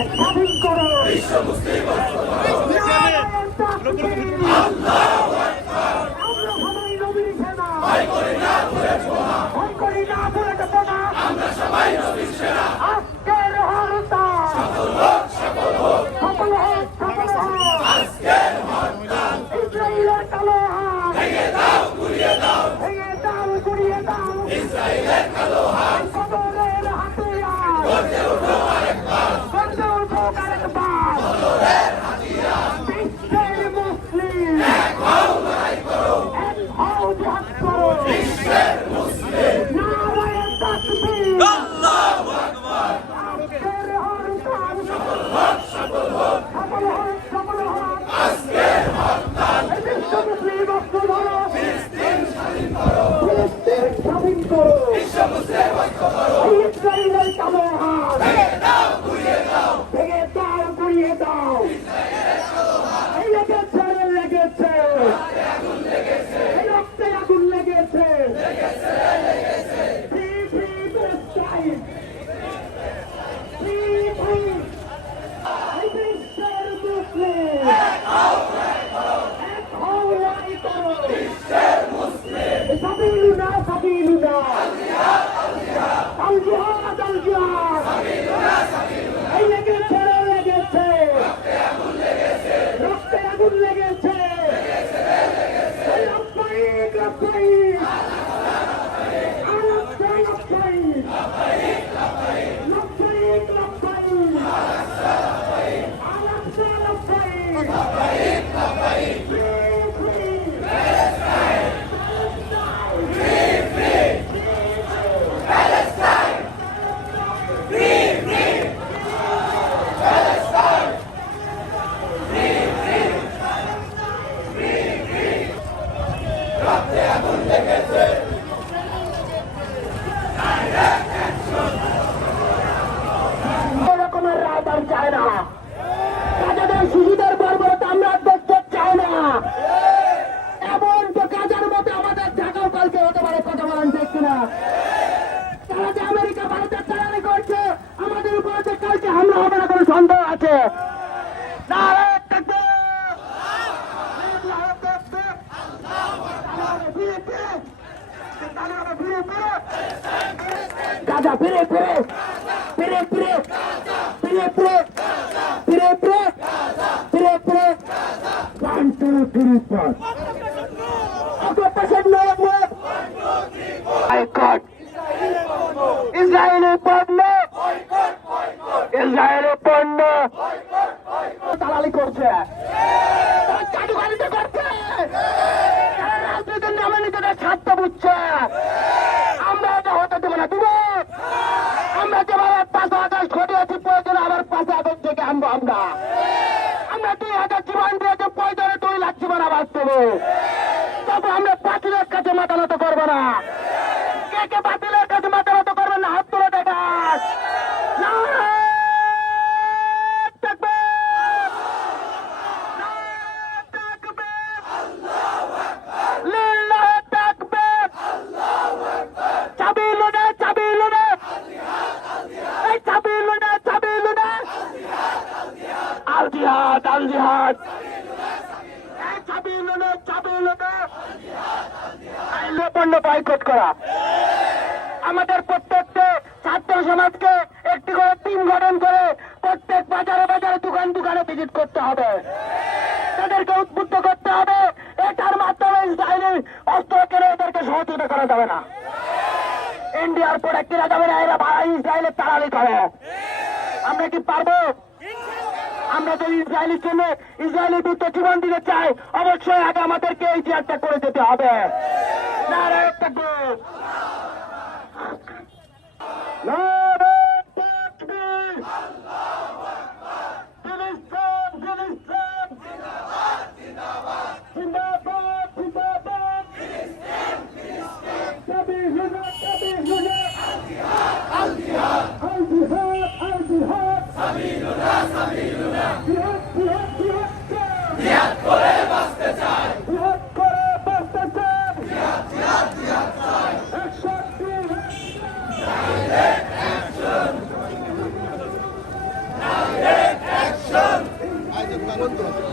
মুসলিম করুন বিশ্ব মুসলিম জিহাদ, আল জিহাদ! এই লেগেছে, লেগেছে! রক্তে আগুন লেগেছে এই আছে। গাজা ফিরে ফিরে! ফিরে ফিরে! ফিরে ফিরে! ফিরে ফিরে! ফিরে ফিরে! One two three four occupation no move boycott Israeli পণ্য ইসরায়েলি পণ্য দালালি করছে। বুঝছে। আমরা এটা হতে দেবো না, দিব। আমরা যেভাবে পাঁচ আগস্ট ঘটিয়েছি, প্রয়োজনে আবার পাঁচ আগস্ট থেকে আমরা। আমরা দুই হাজার জীবন দিয়েছি, প্রয়োজনে দুই লাখ জীবন তবে আমরা বাতিলের কাছে মাথা নত করব না। কে কে বাতিলের কাছে মাথা আল জিহাদ আল জিহাদ। পণ্য বয়কট করা। আমাদের প্রত্যেককে ছাত্র সমাজকে একটি করে টিম গঠন করে প্রত্যেক বাজারে বাজারে দোকান দোকানে ভিজিট করতে হবে। তাদেরকে উদ্বুদ্ধ করতে হবে। এটার মাধ্যমে ইসরায়েলি অস্ত্র কেনে এদেরকে সহযোগিতা করা যাবে না। ইন্ডিয়ার প্রোডাক্ট কেনা যাবে না। এরা ভাড়া ইসরায়েলের তাড়ালি করে আমরা কি পারব? আমরা যদি ইসরায়েলের জন্য ইসরায়েলের বিরুদ্ধে জীবন দিতে চাই। অবশ্যই আগে আমাদেরকে এই চেয়ারটা করে দিতে হবে। নারায়ণ। Gracias.